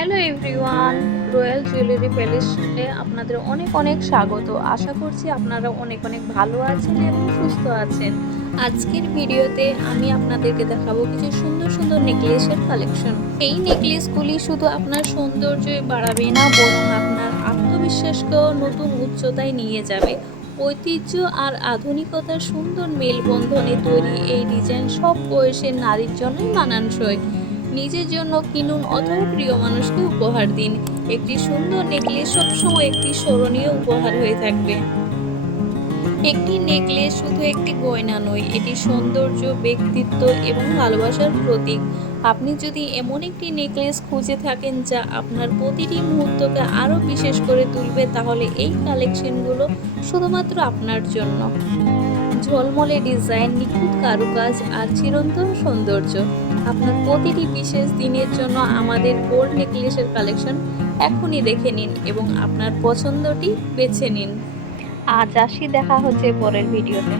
Hello everyone, royal jewellery প্যালেসে আপনাদের অনেক অনেক স্বাগত। আশা করছি আপনারা অনেক অনেক ভালো আছেন এবং সুস্থ আছেন। আজকের ভিডিওতে আমি আপনাদেরকে দেখাবো কিছু সুন্দর সুন্দর নেকলেসের কালেকশন। এই নেকলেসগুলি শুধু আপনার সৌন্দর্যই বাড়াবে না, বরং আপনার আত্মবিশ্বাসকেও নতুন উচ্চতায় নিয়ে যাবে। ঐতিহ্য আর আধুনিকতার সুন্দর মেলবন্ধনে তৈরি এই ডিজাইন সব বয়সের নারীর জন্যই মানানসই। নিজের জন্য কিনুন অথবা প্রিয় মানুষকে উপহার দিন। একটি সুন্দর নেকলেস সবসময় একটি স্মরণীয় উপহার হয়ে থাকবে। একটি নেকলেস শুধু একটি গয়না নয়, এটি সৌন্দর্য, ব্যক্তিত্ব এবং ভালোবাসার প্রতীক। আপনি যদি এমন একটি নেকলেস খুঁজে থাকেন যা আপনার প্রতিটি মুহূর্তকে আরও বিশেষ করে তুলবে, তাহলে এই কালেকশনগুলো শুধুমাত্র আপনার জন্য। ঝলমলে ডিজাইন, নিখুঁত কারুকাজ আর চিরন্তন সৌন্দর্য। আপনার প্রতিটি বিশেষ দিনের জন্য আমাদের গোল্ড নেকলেসের কালেকশন এখনই দেখে নিন এবং আপনার পছন্দটি বেছে নিন। আজ আসি, দেখা হচ্ছে পরের ভিডিওতে।